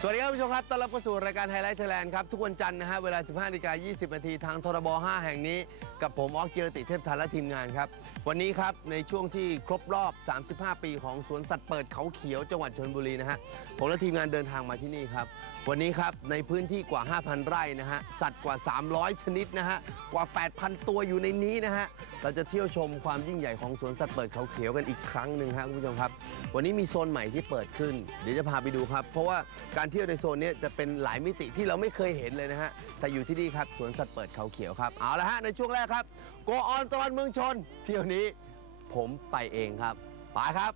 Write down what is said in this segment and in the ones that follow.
สวัสดีครับผู้ชมครับ ต้อนรับเข้าสู่รายการไฮไลท์ไทยแลนด์ครับ ทุกวันจันทร์นะฮะ เวลา 15นาฬิกา20 นาที ทางทรบ 5 แห่งนี้ กับผมออกกิรติเทพธันและทีมงานครับ วันนี้ครับ ในช่วงที่ครบรอบ 35 ปีของสวนสัตว์เปิดเขาเขียวจังหวัดชลบุรีนะฮะผมและทีมงานเดินทางมาที่นี่ครับ วันนี้ครับ ในพื้นที่กว่า 5,000 ไร่นะฮะสัตว์กว่า 300 ชนิดนะฮะกว่า 8,000 ตัวอยู่ในนี้นะฮะเราจะเที่ยวชมความยิ่งใหญ่ของสวนสัตว์เปิดเขาเขียวกันอีกครั้งหนึ่งครับคุณผู้ชมครับ วันนี้มีโซนใหม่ที่เปิดขึ้น เดี๋ยวจะพาไปดูครับ เพราะว่าการเที่ยวในโซนนี้จะเป็นหลายมิติที่เราไม่เคยเห็นเลยนะฮะแต่อยู่ที่นี่ครับสวนสัตว์เปิดเขาเขียวครับเอาละฮะในช่วงแรกครับโกออนตลอดเมืองชนเที่ยวนี้ผมไปเองครับ ไปครับ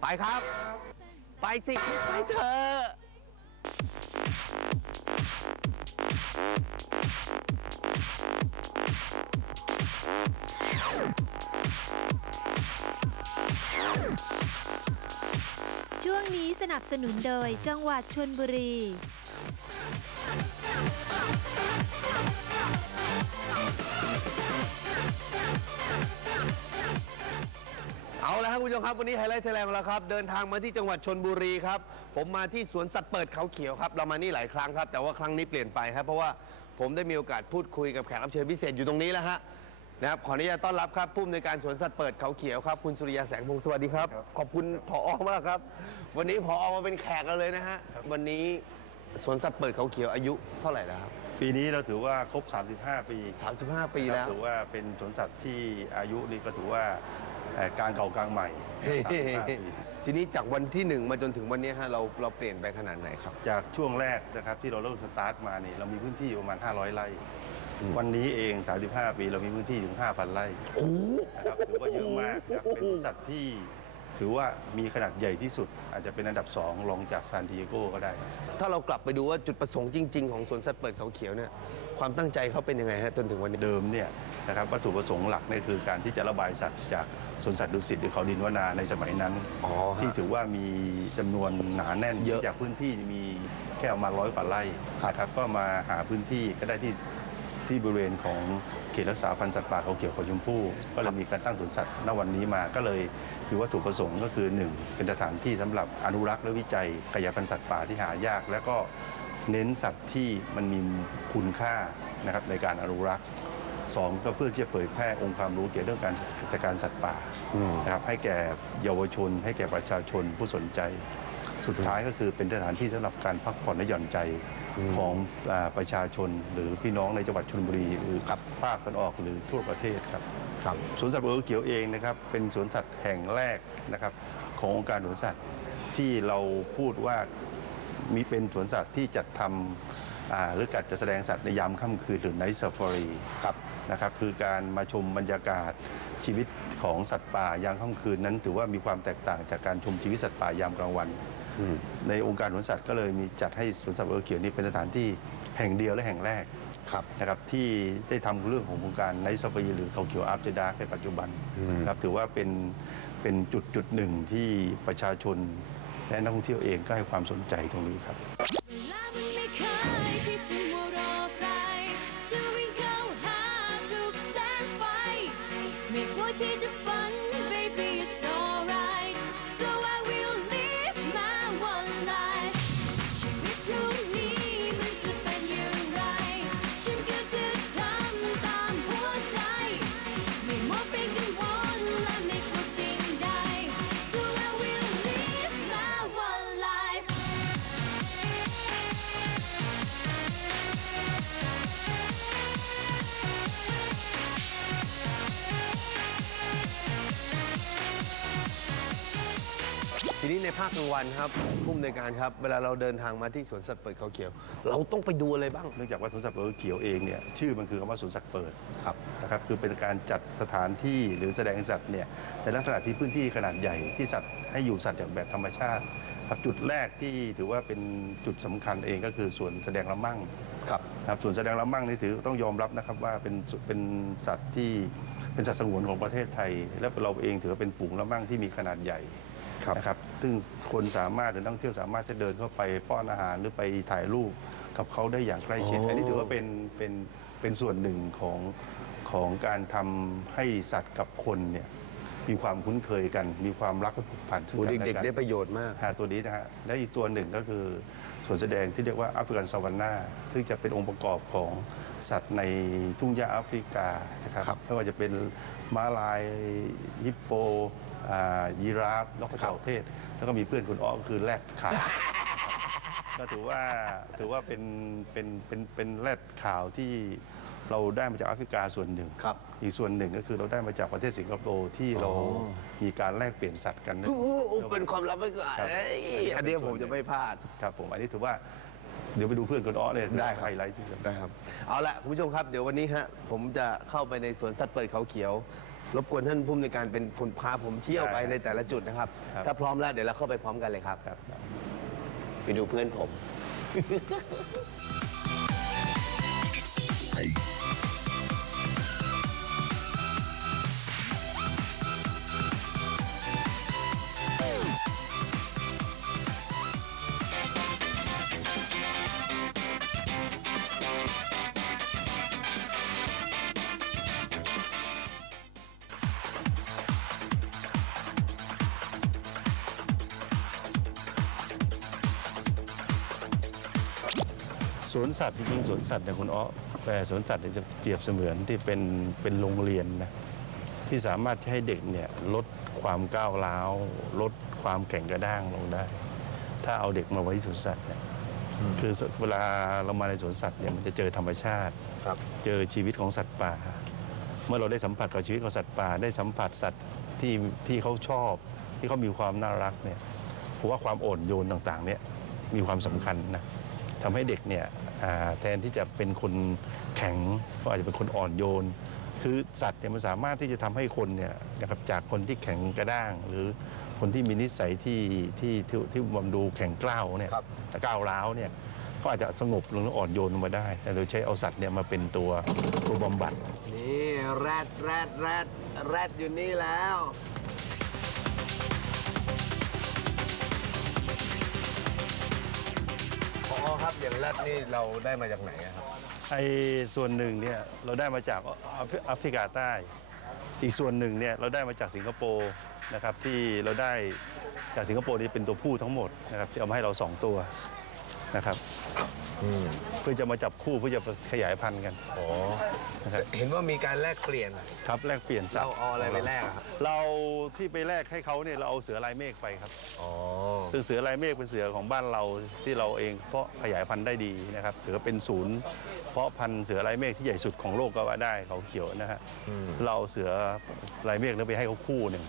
ไปครับ ไปสิไปเถอะช่วงนี้สนับสนุนโดยจังหวัดชนบุรี เอาละครับคุณผู้ชมครับวันนี้ไฮไลท์ไทยแลนด์ของเราครับ เดินทางมาที่จังหวัดชนบุรีครับ ผมมาที่สวนสัตว์เปิดเขาเขียวครับเรามานี่หลายครั้งครับ แต่ว่าครั้งนี้เปลี่ยนไปครับ เพราะว่าผมได้มีโอกาสพูดคุยกับแขกรับเชิญพิเศษอยู่ตรงนี้แล้วฮะนะครับขออนุญาตต้อนรับครับผู้อำนวยการสวนสัตว์เปิดเขาเขียวครับคุณสุริยาแสงพงศ์สวัสดีครับ ขอบคุณผอมากครับ วันนี้ผอมาเป็นแขกเราเลยนะฮะวันนี้สวนสัตว์เปิดเขาเขียวอายุเท่าไหร่แล้วครับ ปีนี้เราถือว่าครบ 35 ปี35 ปีคแล้รับวถือว่าเป็นสวนสัตว์ที่อายุนี่ก็ถือว่าเอ่อกลางเก่ากลางใหม่35ปี ทีนี้จากวันที่หนึ่งมาจนถึงวันนี้ฮะเราเราเปลี่ยนไปขนาดไหนครับ จากช่วงแรกนะครับที่เราเริ่มสตาร์ทมานี่เรามีพื้นที่ประมาณ 500 ไร่ วันนี้เอง 35 ปีเรามีพื้นที่ถึง 5,000 ไร่โอ้ นะครับถือว่าเยอะมากนะครับเป็นสวนสัตว์ที่ ถือว่ามีขนาดใหญ่ที่สุด อาจจะเป็นอันดับ 2 รองจากซานดิเอโกก็ได้ ถ้าเรากลับไปดูว่าจุดประสงค์จริง ๆ ของสวนสัตว์เปิดเขาเขียวเนี่ยความตั้งใจเขาเป็นยังไงฮะจนถึงวันนี้เดิมเนี่ยนะครับวัตถุประสงค์หลักเนี่ยคือการที่จะระบายสัตว์จากสวนสัตว์ดุสิตหรือเขาดินวนาในสมัยนั้น อ๋อฮะ ที่ถือว่ามีจำนวนหนาแน่นเยอะจากพื้นที่มีแค่ประมาณร้อยกว่าไร่ครับนะครับก็มาหาพื้นที่ก็ได้ที่ ที่บริเวณของเขตรักษาพันธุ์สัตว์ป่าเขาเขียวเขาชมพู่ก็เลยมีการตั้งสวนสัตว์ณวันนี้มาก็เลยมีวัตถุประสงค์ก็คือหนึ่งเป็นสถานที่สำหรับอนุรักษ์และวิจัยขยายพันธุ์สัตว์ป่าที่หายาก แล้วก็เน้นสัตว์ที่มันมีคุณค่านะครับในการอนุรักษ์สองก็เพื่อที่จะเผยแพร่องค์ความรู้เกี่ยวกับเรื่องการจัดการสัตว์ป่านะครับให้แก่เยาวชน ให้แก่ประชาชนผู้สนใจ สุดท้ายก็คือเป็นสถานที่สำหรับการพักผ่อนและหย่อนใจของอาประชาชน หรือพี่น้องในจังหวัดชลบุรีหรือภาคตะวันออกหรือทั่วประเทศครับครับสวนสัตว์เปิดเขาเขียวเองนะครับเป็นสวนสัตว์แห่งแรกนะครับขององค์การสวนสัตว์ที่เราพูดว่ามีเป็นสวนสัตว์ที่จัดทำอ่าหรือการจัดแสดงสัตว์ในยามค่ำคืนหรือไนท์ซ f ฟ r รีครับนะครับคือการมาชมบรรยากาศชีวิตของสัตว์ป่ายามค่ำคืนนั้น ถือว่ามีความแตกต่างจากการชมชีวิตสัตว์ป่ายามกลางวันอืม ในองค์การสวนสัตว์ก็เลยมีจัดให้สวนสัตว์เออเขียวนี้เป็นสถานที่แห่งเดียวและแห่งแรกครับนะครับที่ได้ทำเรื่องของโครงการไนท์ซ f ฟ r รีหรือเขาเขียวอาร์เจดาในปัจจุบันอืมนะครับถือว่าเป็นเป็นจุดจุดหนึ่งที่ประชาชน และนักท่องเที่ยวเองก็ให้ความสนใจตรงนี้ครับ ทีนี้ในภาคกลางวันครับผู้อำนวยการครับ เวลาเราเดินทางมาที่สวนสัตว์เปิดเขาเขียว เราต้องไปดูอะไรบ้าง เนื่องจากว่าสวนสัตว์เปิดเขาเขียวเองเนี่ยชื่อมันคือคำว่าสวนสัตว์เปิดครับนะครับคือเป็นการจัดสถานที่หรือแสดงสัตว์เนี่ยในลักษณะที่พื้นที่ขนาดใหญ่ที่สัตว์ให้อยู่สัตว์อย่างแบบธรรมชาติครับจุดแรกที่ถือว่าเป็นจุดสำคัญเองก็คือส่วนแสดงละมั่งครับครับส่วนแสดงละมั่งนี่ถือต้องยอมรับนะครับว่าเป็นเป็นสัตว์ที่เป็นสัตว์สงวนของประเทศไทย และเราเองถือว่าเป็นฝูงละมั่งที่มีขนาดใหญ่ครับนะครับ ซึ่งคนสามารถหรือนักท่องเที่ยวสามารถจะเดินเข้าไปป้อนอาหารหรือไปถ่ายรูปกับเขาได้อย่างใกล้ชิดโอ้อันนี้ถือว่าเป็นเป็นเป็นส่วนหนึ่งของของการทำให้สัตว์กับคนเนี่ยมีความคุ้นเคยกัน มีความรักและผูกพันซึ่งโอ้กันและเด็กกัๆนได้ประโยชน์มากหาตัวนี้นะฮะและอีกตัวหนึ่งก็คือส่วนแสดงที่เรียกว่าแอฟริกันซาวันนาซึ่งจะเป็นองค์ประกอบของสัตว์ในทุ่งหญ้าแอฟริกานะครับครับไม่ว่าจะเป็นม้าลายฮิปโป อ่ายีราฟนกกระจอกเทศ แล้วก็มีเพื่อนคุณอ้อก็คือแรดขาวก็ถือว่าถือว่าเป็นเป็นเป็นเป็นแรดขาวที่เราได้มาจากแอฟริกาส่วนหนึ่ง ครับ อีกส่วนหนึ่งก็คือเราได้มาจากประเทศสิงคโปร์ที่เราอ๋อมีการแลกเปลี่ยนสัตว์กันนะโอ้โหเป็นความลับไว้ก่อนครับ เอ้ยอันนี้ผมจะไม่พลาด ครับผมอันนี้ถือว่าเดี๋ยวไปดูเพื่อนคุณอ้อเลยได้ครับ ไฮไลท์ที่สุดได้ครับ เอาละคุณผู้ชมครับ เดี๋ยววันนี้ฮะผมจะเข้าไปในสวนสัตว์เปิดเขาเขียว รบกวนท่านผู้อำนวยการเป็นคนพาผมเที่ยวไปในแต่ละจุดนะครับ ถ้าพร้อมแล้วเดี๋ยวเราเข้าไปพร้อมกันเลยครับ ครับไปดูเพื่อนผม สวนสัตว์จริงๆสวนสัตว์เนี่ยคุณอ้อแต่สวนสัตว์เนี่ยจะเปรียบเสมือนที่เป็นเป็นโรงเรียนนะที่สามารถให้เด็กเนี่ยลดความก้าวร้าวลดความแข็งกระด้างลงได้ ถ้าเอาเด็กมาไว้ที่สวนสัตว์เนี่ยคือเวลาเรามาในสวนสัตว์เนี่ยมันจะเจอธรรมชาติครับเจอชีวิตของสัตว์ป่า เมื่อเราได้สัมผัสกับชีวิตของสัตว์ป่า ได้สัมผัสสัตว์ที่ที่เขาชอบ ที่เขามีความน่ารักเนี่ยผมว่าความอ่อนโยนต่างๆเนี่ยมีความสำคัญนะทำให้เด็กเนี่ยอ่า แทนที่จะเป็นคนแข็งก็อาจจะเป็นคนอ่อนโยน คือสัตว์เนี่ยมันสามารถที่จะทำให้คนเนี่ยนะครับจากคนที่แข็งกระด้าง หรือคนที่มีนิสัยที่ที่ที่ที่มันดูแข็งกร้าวเนี่ยครับแต่ก้าวร้าวเนี่ยก็อาจจะสงบลงและอ่อนโยนลงมาได้แต่โดยใช้เอาสัตว์เนี่ยมาเป็นตัวตัวบำบัดนี่แรดแรดแรดแรดอยู่นี่แล้ว ครับอย่างแรดนี่เราได้มาจากไหนอะครับ ไอ้ส่วนหนึ่งเนี่ยเราได้มาจากแอฟริแอฟริกาใต้ อีกส่วนหนึ่งเนี่ยเราได้มาจากสิงคโปร์นะครับที่เราได้จากสิงคโปร์นี่เป็นตัวผู้ทั้งหมดนะครับที่เอามาให้เราสองตัวนะครับ เพื่อจะมาจับคู่เพื่อจะขยายพันธุ์กันอ๋อนะครับเห็นว่ามีการแลกเปลี่ยน ครับแลกเปลี่ยนสัตเราว์เอาอะไรไปแลกอะครับ เราที่ไปแลกให้เขาเนี่ยเราเอาเสือลายเมฆไปครับ อ๋อ ซึ่งเสือลายเมฆเป็นเสือของบ้านเราที่เราเองเพาะขยายพันธุ์ได้ดีนะครับถือว่าเป็นศูนย์ เพาะพันธุ์เสือลายเมฆที่ใหญ่สุดของโลกก็ว่าได้เขาเขียวนะฮะเราเอาเสือลายเมฆนั้นไปให้เขาคู่หนึ่ง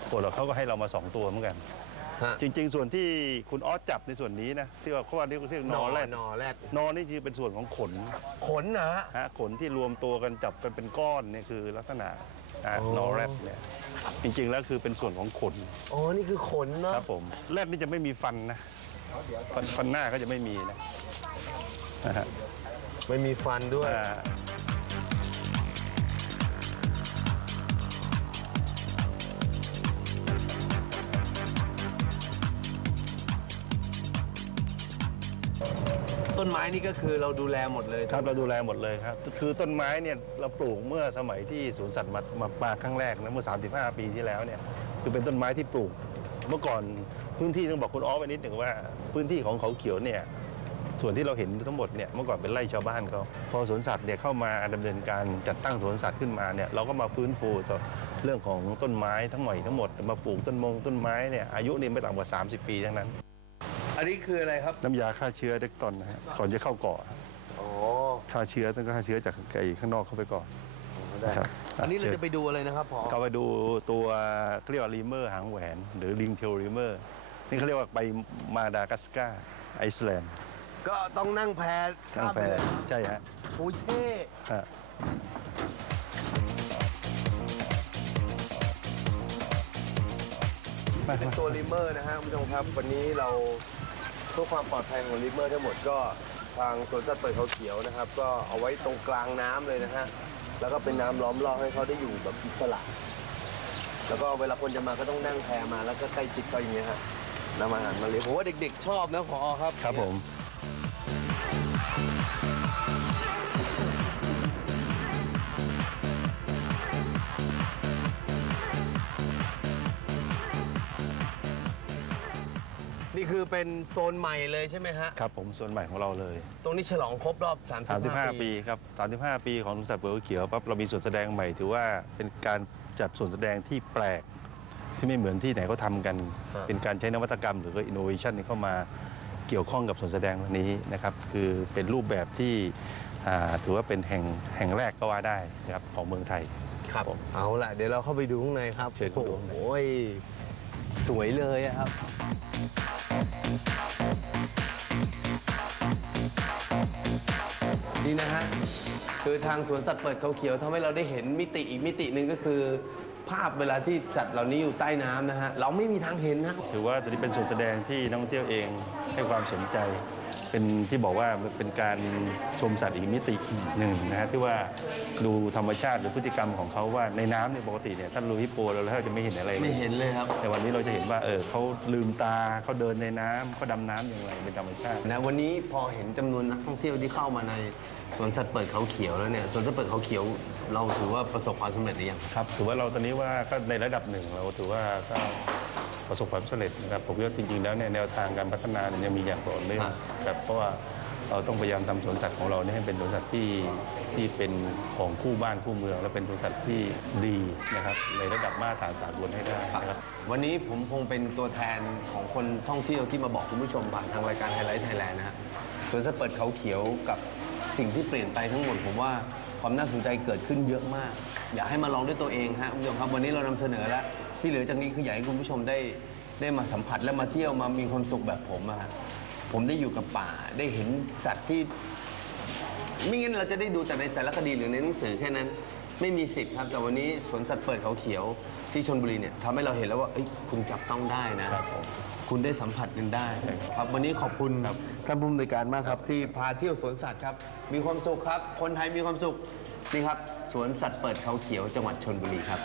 ปรากฏว่าเขาก็ให้เรามาสองตัวเหมือนกัน ฮะ จริง ๆ ส่วนที่คุณออสจับในส่วนนี้นะที่ว่าเขาว่าเรียกเรียกนอแรดนอแรดนอนี่จริงๆเป็นส่วนของขนขนนะฮะ ฮะขนที่รวมตัวกันจับกันเป็นก้อนเนี่ยคือลักษณะอะอ๋อ นอแรดเนี่ยจริง ๆ แล้วคือเป็นส่วนของขนอ๋อ นี่คือขนเนาะครับผมแรดนี่จะไม่มีฟันนะฟันฟันหน้าก็จะไม่มีนะนะฮะไม่มีฟันด้วย อ่า ต้นไม้นี่ก็คือเราดูแลหมดเลยครับเราดูแลหมดเลยครับ คือต้นไม้เนี่ยเราปลูกเมื่อสมัยที่สวนสัตว์มามามาครั้งแรกนะเมื่อ 35 ปีที่แล้วเนี่ยคือเป็นต้นไม้ที่ปลูก เมื่อก่อนพื้นที่ต้องบอกคุณอ้อไปนิดหนึ่งว่า พื้นที่ของเขาเขียวเนี่ยส่วนที่เราเห็นทั้งหมดเนี่ยเมื่อก่อนเป็นไร่ชาวบ้านเขาพอสวนสัตว์เนี่ยเข้ามาดำเนินการจัดตั้งสวนสัตว์ขึ้นมาเนี่ยเราก็มาฟื้นฟูเรื่องของต้นไม้ทั้งหมดทั้งหมดมาปลูกต้นมงต้นไม้เนี่ยอายุนี่ไม่ต่ำกว่า 30 ปีทั้งนั้น อันนี้คืออะไรครับ น้ำยาฆ่าเชื้อเด็กตอนนะฮะก่อนจะเข้าเกาะอ๋อฆ่าเชื้อต้องฆ่าเชื้อจากไอ้ข้างนอกเข้าไปก่อนได้ครับอันนี้เราจะไปดูอะไรนะครับพอเขาไปดูตัวเขาเรียกว่ารีเมอร์หางแหวน หรือลิงเทลรีเมอร์นี่เขาเรียกว่าไปมาดากัสการ์ไอซ์แลนด์ก็ต้องนั่งแพข้างข้ามแพไปเลยใช่ฮะโอ้ยเท่ ฮะ เป็นตัวลิเมอร์นะฮะคุณผู้ชมครับ วันนี้เราเพื่อความปลอดภัยของลิเมอร์ทั้งหมดก็ทางสวนสัตว์เปิดเขาเขียวนะครับ ก็เอาไว้ตรงกลางน้ำเลยนะฮะแล้วก็เป็นน้ำล้อมรอบให้เขาได้อยู่แบบอิสระ แล้วก็เวลาคนจะมาก็ต้องนั่งแพมาแล้วก็ใกล้ชิดเขาอย่างเงี้ยฮะนำอาหารมาเลยผมว่าเด็กๆชอบนะพอครับครับผม คือเป็นโซนใหม่เลยใช่ไหมฮะ ครับผมส่วนใหม่ของเราเลยตรงนี้ฉลองครบรอบ 35 35 ปีครับ35 ปีของสวนสัตว์เปิดเขาเขียวปั๊บเรามีส่วนแสดงใหม่ ถือว่าเป็นการจัดส่วนแสดงที่แปลก ที่ไม่เหมือนที่ไหนเขาทำกัน ครับ เป็นการใช้นวัตกรรม หรือก็อินโนเวชันเข้ามาเกี่ยวข้องกับส่วนแสดงวันนี้นะครับคือเป็นรูปแบบที่อ่าถือว่าเป็นแห่งแห่งแรกก็ว่าได้นะครับของเมืองไทย ครับเอาล่ะ เดี๋ยวเราเข้าไปดูข้างในครับเชิญเข้าไปดูโอ้โหสวยเลยอะครับ นี่นะฮะ คือทางสวนสัตว์เปิดเขาเขียวทำให้เราได้เห็นมิติอีกมิติหนึ่งก็คือ ภาพเวลาที่สัตว์เหล่านี้อยู่ใต้น้ำนะฮะ เราไม่มีทางเห็นนะ ถือว่าตัวนี้เป็นส่วนแสดงที่นักท่องเที่ยวเองให้ความสนใจ เป็นที่บอกว่าเป็นการชมสัตว์อีกมิติหนึ่งนะฮะที่ว่าดูธรรมชาติหรือพฤติกรรมของเขาว่าในน้ำเนี่ยปกติเนี่ยถ้าดูฮิปโปเราแทบจะไม่เห็นอะไรเลไม่ยเห็นเลยครับ แต่วันนี้เราจะเห็นว่าเออเขาลืมตาเขาเดินในน้ำเขาดำน้ำอย่างไรเป็นธรรมชาติ นะวันนี้พอเห็นจำนวนนักท่องเที่ยวที่เข้ามาใน สวนสัตว์เปิดเขาเขียวแล้วเนี่ยสวนสัตว์เปิดเขาเขียว เราถือว่าประสบความสำเร็จหรือยัง ครับถือว่าเราตอนนี้ว่าก็ในระดับหนึ่งเราถือว่าก็ประสบความสำเร็จนะครับผมว่าจริงๆแล้วเนี่ยแนวทางการพัฒนาเนี่ยยังมีอย่างต่อเนื่องครับ ครับเพราะว่าเราต้องพยายามทำสวนสัตว์ของเราเนี่ยให้เป็นสวนสัตว์ที่ที่เป็นของคู่บ้านคู่เมือง และเป็นสวนสัตว์ที่ดีนะครับในระดับมาตรฐานสากลให้ได้นะครับ วันนี้ผมคงเป็นตัวแทนของคนท่องเที่ยวที่มาบอกคุณผู้ชมผ่านทางรายการไฮไลท์ไทยแลนด์นะฮะสวนสัตว์เปิดเขาเขียวกับ สิ่งที่เปลี่ยนไปทั้งหมดผมว่าความน่าสนใจเกิดขึ้นเยอะมาก อยากให้มาลองด้วยตัวเองฮะคุณผู้ชมครับวันนี้เรานำเสนอแล้ว ที่เหลือจากนี้คืออยากให้คุณผู้ชมได้ได้มาสัมผัสและมาเที่ยวมามีความสุขแบบผมอะฮะผมได้อยู่กับป่าได้เห็นสัตว์ที่ไม่งั้นเราจะได้ดูแต่ในสารคดีหรือในหนังสือแค่นั้น ไม่มีสิทธิ์ครับ แต่วันนี้สวนสัตว์เปิดเขาเขียว ที่ชนบุรีเนี่ยทำให้เราเห็นแล้วว่าเอ้ยคุณจับต้องได้นะ ครับผม คุณได้สัมผัสกันได้ครับวันนี้ขอบคุณท่านผู้อำนวยการมากครับ ที่พาเที่ยวสวนสัตว์ครับ มีความสุขครับ คนไทยมีความสุขนี่ครับ สวนสัตว์เปิดเขาเขียวจังหวัดชนบุรีครับ